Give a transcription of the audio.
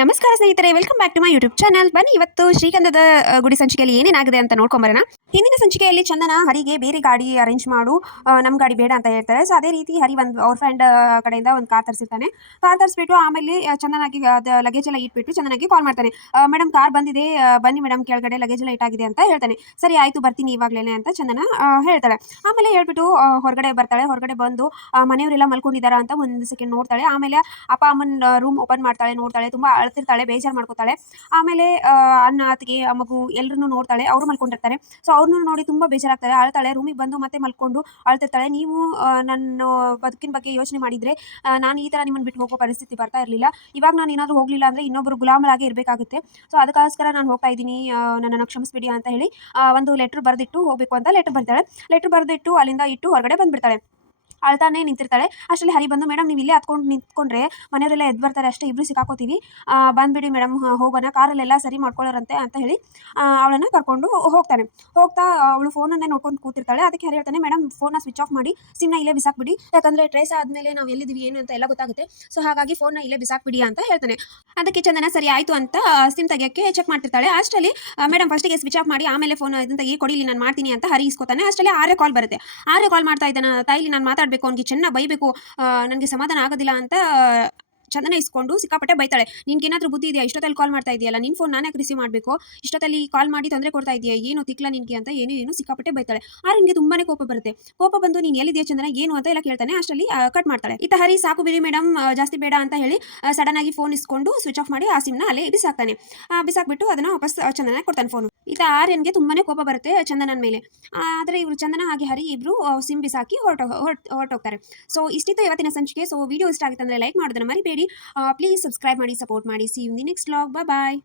ನಮಸ್ಕಾರ ಸ್ನೇಹಿತರೆ, welcome back to my YouTube channel. ಬನ್ನಿ ಇವತ್ತು ಶ್ರೀಗಂಧದ ಗುಡಿ ಸಂಚಿಕೆಯಲ್ಲಿ ಏನೇನಾಗಿದೆ ಅಂತ ನೋಡ್ಕೊಂಬರೋಣ. ಹಿಂದಿನ ಸಂಚಿಕೆಯಲ್ಲಿ ಚಂದನ ಹರಿಗೆ ಬೇರೆ ಗಾಡಿ ಅರೇಂಜ್ ಮಾಡು, ನಮ್ಮ ಗಾಡಿ ಬೇಡ ಅಂತ ಹೇಳ್ತಾರೆ. ಸೊ ಅದೇ ರೀತಿ ಹರಿ ಒಂದು ಅವ್ರ ಫ್ರೆಂಡ್ ಕಡೆಯಿಂದ ಒಂದು ಕಾರ್ ತರಿಸಿರ್ತಾನೆ. ಕಾರ್ ತರಿಸ್ಬಿಟ್ಟು ಆಮೇಲೆ ಚಂದನಾಗಿ ಲಗೇಜ್ ಎಲ್ಲ ಇಟ್ಬಿಟ್ಟು ಚಂದನಾಗಿ ಕಾಲ್ ಮಾಡ್ತಾನೆ. ಮೇಡಮ್ ಕಾರ್ ಬಂದಿದೆ, ಬನ್ನಿ ಮೇಡಮ್ ಕೆಳಗಡೆ ಲಗೇಜ್ ಎಲ್ಲ ಇಟ್ಟಾಗಿದೆ ಅಂತ ಹೇಳ್ತಾನೆ. ಸರಿ ಆಯಿತು ಬರ್ತೀನಿ ಇವಾಗಲೇ ಅಂತ ಚಂದನ ಹೇಳ್ತಾಳೆ. ಆಮೇಲೆ ಹೇಳ್ಬಿಟ್ಟು ಹೊರಗಡೆ ಬರ್ತಾಳೆ. ಹೊರಗಡೆ ಬಂದು ಮನೆಯವರೆಲ್ಲ ಮಲ್ಕೊಂಡಿದ್ದಾರಾ ಅಂತ ಒಂದು ಸೆಕೆಂಡ್ ನೋಡ್ತಾಳೆ. ಆಮೇಲೆ ಅಪ್ಪ ಅಮ್ಮನ ರೂಮ್ ಓಪನ್ ಮಾಡ್ತಾಳೆ, ನೋಡ್ತಾಳೆ, ತುಂಬ ಅಳ್ತಿರ್ತಾಳೆ, ಬೇಜಾರು ಮಾಡ್ಕೋತಾಳೆ. ಆಮೇಲೆ ಅಣ್ಣ ಅತ್ತಿಗೆ ಮಗು ಎಲ್ಲರನ್ನೂ ನೋಡ್ತಾಳೆ, ಅವರು ಮಲ್ಕೊಂಡಿರ್ತಾರೆ. ಸೊ ಅವ್ರನ್ನೂ ನೋಡಿ ತುಂಬ ಬೇಜಾರಾಗ್ತಾಳೆ, ಅಳ್ತಾಳೆ. ರೂಮಿಗೆ ಬಂದು ಮತ್ತೆ ಮಲ್ಕೊಂಡು ಅಳ್ತಿರ್ತಾಳೆ. ನೀವು ನನ್ನ ಬದುಕಿನ ಬಗ್ಗೆ ಯೋಚನೆ ಮಾಡಿದರೆ ನಾನು ಈ ಥರ ನಿಮ್ಮನ್ನು ಬಿಟ್ಟು ಹೋಗೋ ಪರಿಸ್ಥಿತಿ ಬರ್ತಾ ಇರಲಿಲ್ಲ. ಇವಾಗ ನಾನು ಏನಾದರೂ ಹೋಗಲಿಲ್ಲ ಅಂದರೆ ಇನ್ನೊಬ್ಬರು ಗುಲಾಮರಾಗಿ ಇರಬೇಕಾಗುತ್ತೆ. ಸೊ ಅದಕ್ಕೋಸ್ಕರ ನಾನು ಹೋಗ್ತಾ ಇದ್ದೀನಿ, ನನ್ನನ್ನು ಕ್ಷಮಿಸ್ಬಿಡಿ ಅಂತ ಹೇಳಿ ಒಂದು ಲೆಟ್ರ್ ಬರೆದಿಟ್ಟು ಹೋಗಬೇಕು ಅಂತ ಲೆಟ್ರ್ ಬರ್ತಾಳೆ. ಲೆಟ್ರ್ ಬರೆದಿಟ್ಟು ಅಲ್ಲಿಂದ ಇಟ್ಟು ಹೊರಗಡೆ ಬಂದುಬಿಡ್ತಾಳೆ. ಅಳ್ತಾನೆ ನಿಂತಿರ್ತಾಳೆ. ಅಷ್ಟರಲ್ಲಿ ಹರಿ ಬಂದು, ಮೇಡಮ್ ನೀವು ಇಲ್ಲೇ ಹತ್ಕೊಂಡು ನಿಂತ್ಕೊಂಡ್ರೆ ಮನೆಯವರೆಲ್ಲ ಎದ್ದು ಬರ್ತಾರೆ, ಅಷ್ಟೇ ಇಬ್ಬರು ಸಿಕ್ಕಾಕೋತೀವಿ, ಬಂದುಬಿಡಿ ಮೇಡಮ್, ಹೋಗೋಣ, ಕಾರಲ್ಲೆಲ್ಲ ಸರಿ ಮಾಡ್ಕೊಳ್ಳೋರಂತೆ ಅಂತ ಹೇಳಿ ಅವಳನ್ನು ಕರ್ಕೊಂಡು ಹೋಗ್ತಾನೆ. ಹೋಗ್ತಾ ಅವಳು ಫೋನನ್ನೇ ನೋಡ್ಕೊಂಡು ಕೂತಿರ್ತಾಳೆ. ಅದಕ್ಕೆ ಹರಿ ಹೇಳ್ತಾನೆ, ಮೇಡಮ್ ಫೋನ್ನ ಸ್ವಿಚ್ ಆಫ್ ಮಾಡಿ ಸಿಮ್ನ ಇಲ್ಲೇ ಬಿಸಾಕ್ಬಿಡಿ, ಯಾಕಂದರೆ ಟ್ರೇಸ್ ಆದಮೇಲೆ ನಾವು ಎಲ್ಲಿದ್ದೀವಿ ಏನು ಅಂತ ಎಲ್ಲ ಗೊತ್ತಾಗುತ್ತೆ. ಸೊ ಹಾಗಾಗಿ ಫೋನ್ನ ಇಲ್ಲೇ ಬಿಸಾಕ್ಬಿಡಿ ಅಂತ ಹೇಳ್ತಾನೆ. ಅದಕ್ಕೆ ಚಂದನ ಸರಿ ಆಯಿತು ಅಂತ ಸಿಮ್ ತೆಗಿಯೋಕ್ಕೆ ಚೆಕ್ ಮಾಡ್ತಿರ್ತಾಳೆ. ಅಷ್ಟರಲ್ಲಿ ಮೇಡಮ್ ಫಸ್ಟಿಗೆ ಸ್ವಿಚ್ ಆಫ್ ಮಾಡಿ ಆಮೇಲೆ ಫೋನ್ ಇದನ್ನು ತೆಗಿ ಕೊಡಿಲಿ, ನಾನು ಮಾಡ್ತೀನಿ ಅಂತ ಹರಿ ಇಸ್ಕೋತಾನೆ. ಅಷ್ಟರಲ್ಲಿ ಆರೇ ಕಾಲ್ ಬರುತ್ತೆ. ಆರೇ ಕಾಲ್ ಮಾಡ್ತಾ ಇದ್ದಾನೆ. ತಾಯಿಲಿ ನಾನು ಮಾತಾಡಬೇಕು, ಅವ್ನಿಗೆ ಚೆನ್ನಾಗಿ ಬೈಬೇಕು, ನನಗೆ ಸಮಾಧಾನ ಆಗೋದಿಲ್ಲ ಅಂತ ಚಂದನ ಇಸ್ಕೊಂಡು ಸಿಕ್ಕಾಪಟ್ಟೆ ಬೈತಾಳೆ. ನಿನ್ಗೇನಾದರೂ ಬುದ್ಧಿ ಇದೆಯಾ? ಇಷ್ಟೊತ್ತಲ್ಲಿ ಕಾಲ್ ಮಾಡ್ತಾ ಇದೆಯಲ್ಲ, ನಿನ್ನ ಫೋನ್ ನಾನೇ ರಿಸೀವ್ ಮಾಡಬೇಕು, ಇಷ್ಟೊತ್ತಲ್ಲಿ ಕಾಲ್ ಮಾಡಿ ತೊಂದರೆ ಕೊಡ್ತಾ ಇದೆಯಾ, ಏನು ತಿಕ್ಲ ನಿನಗೆ ಅಂತ ಏನು ಸಿಕ್ಕಾಪಟ್ಟೆ ಬೈತಾಳೆ. ಆರನ್ಗೆ ತುಂಬಾನೇ ಕೋಪ ಬರುತ್ತೆ. ಕೋಪ ಬಂದು ನೀನು ಎಲ್ಲಿದೆಯಾ ಚಂದನ, ಏನು ಅಂತ ಎಲ್ಲ ಕೇಳ್ತಾನೆ. ಅಷ್ಟರಲ್ಲಿ ಕಟ್ ಮಾಡ್ತಾಳೆ. ಇತ್ತ ಹರಿ ಸಾಕು ಬಿಡಿ ಮೇಡಮ್, ಜಾಸ್ತಿ ಬೇಡ ಅಂತ ಹೇಳಿ ಸಡನ್ ಆಗಿ ಫೋನ್ ಇಸ್ಕೊಂಡು ಸ್ವಿಚ್ ಆಫ್ ಮಾಡಿ ಆ ಸಿಮ್ನ ಅಲ್ಲೇ ಬಿಸಾಕ್ತಾನೆ. ಬಿಸಾಕ್ಬಿಟ್ಟು ಅದನ್ನು ವಾಪಸ್ ಚಂದನ ಕೊಡ್ತಾನೆ ಫೋನು. ಇತ್ತ ಆರ್ಯನ್ಗೆ ತುಂಬಾನೇ ಕೋಪ ಬರುತ್ತೆ ಚಂದನನ ಮೇಲೆ. ಆದರೆ ಇವರು ಚಂದನ ಹಾಗೆ ಹರಿ ಇಬ್ರು ಸಿಮ್ ಬಿಸಾಕಿ ಹೊರಟೋಗ್ತಾರೆ. ಸೊ ಇಷ್ಟಿತ್ತು ಇವತ್ತಿನ ಸಂಚಿಕೆ. ಸೊ ವಿಡಿಯೋ ಇಷ್ಟ ಆಗಿತ್ತು ಅಂದರೆ ಲೈಕ್ ಮಾಡೋದನ್ನ ಮರಿಬೇಡಿ. ಪ್ಲೀಸ್ ಸಬ್ಸ್ಕ್ರೈಬ್ ಮಾಡಿ, ಸಪೋರ್ಟ್ ಮಾಡಿ. See you in the next vlog. Bye.